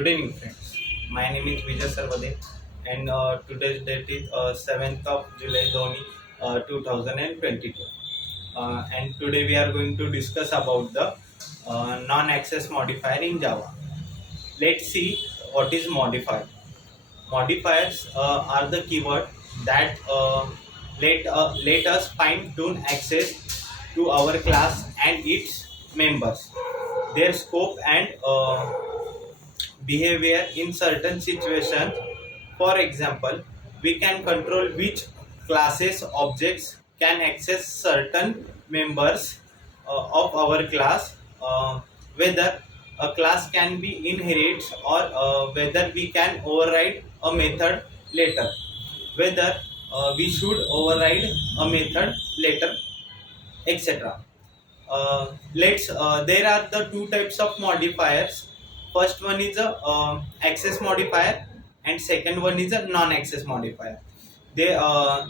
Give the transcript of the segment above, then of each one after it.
Good evening, friends. My name is Vijay Sarvade, and today's date is 7th of July 2022. And today we are going to discuss about the non-access modifier in Java. Let's see what is modifier. Modifiers are the keyword that let us fine tune access to our class and its members, their scope and behavior in certain situations. For example, we can control which classes objects can access certain members of our class, whether a class can be inherited or whether we can override a method later, whether we should override a method later, etc. Let's There are the two types of modifiers. First one is a access modifier and second one is a non-access modifier. They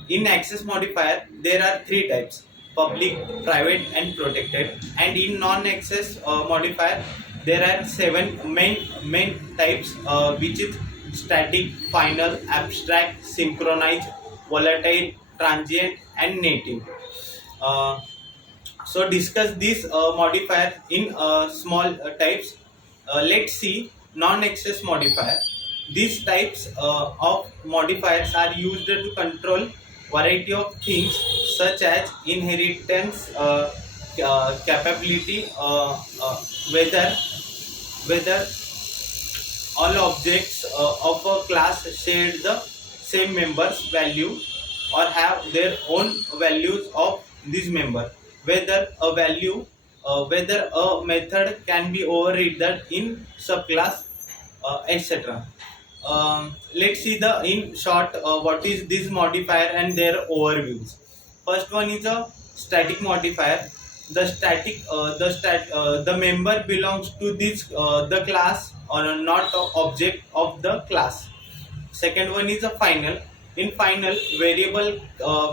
In access modifier there are three types: public, private and protected. And in non-access modifier there are seven main types, which is static, final, abstract, synchronized, volatile, transient and native. uh, so discuss these modifier in small types. Let's see non-access modifier. These types of modifiers are used to control variety of things such as inheritance, capability, whether whether all objects of a class share the same members value or have their own values of this member, whether a method can be overridden in subclass, etc. Let's see the in short what is this modifier and their overviews. First one is a static modifier. The member belongs to this the class or not the object of the class. Second one is a final. In final, variable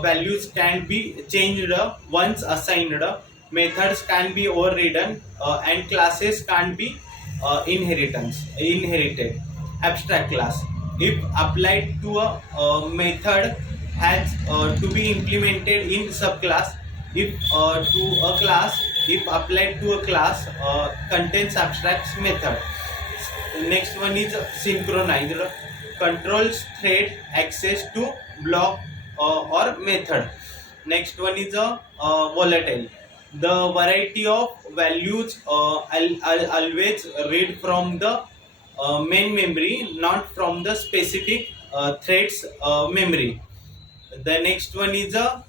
values can be changed once assigned. Methods can be overridden and classes can be inherited. Abstract class. If applied to a method, has to be implemented in subclass. If to a class, if applied to a class, contains abstract method. Next one is synchronized. Controls thread access to block or method. Next one is a volatile. The variety of values I'll always read from the main memory, not from the specific threads memory. The next one is a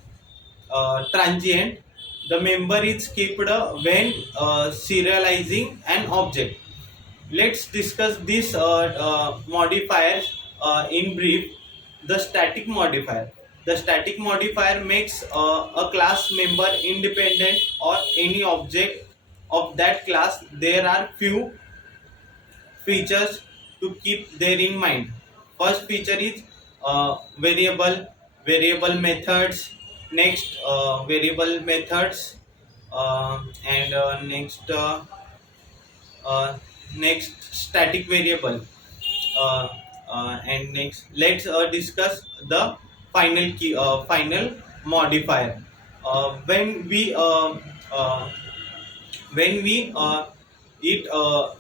transient. The member is kept when serializing an object. Let's discuss these modifiers in brief. The static modifier. The static modifier makes a class member independent or any object of that class. There are few features to keep there in mind. First feature is variable methods. Next, variable methods, and uh, next static variable, and next let's discuss the final modifier. uh, when we uh, uh, when we it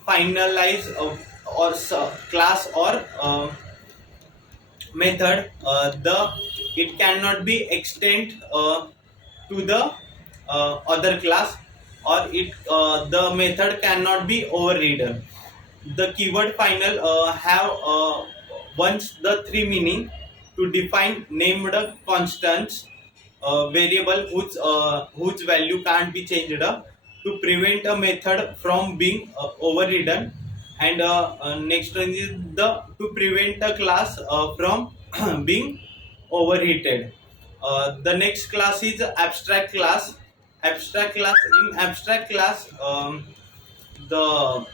finalize or class or method, the it cannot be extend to the other class, or it the method cannot be overridden. The keyword final have once the three meaning: to define named constants, variable whose value can't be changed, to prevent a method from being overridden, and next one is the to prevent a class from being overheated. The next class is abstract class. Abstract class. In abstract class, the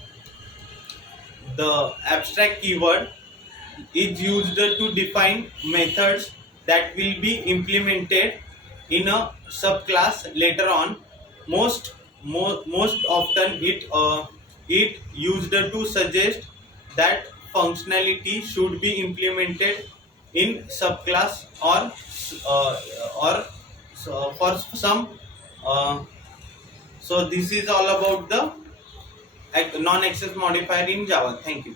the abstract keyword is used to define methods that will be implemented in a subclass later on. Most often it used to suggest that functionality should be implemented in subclass uh, or for some. Uh, so this is all about the non-access modifier in Java. Thank you.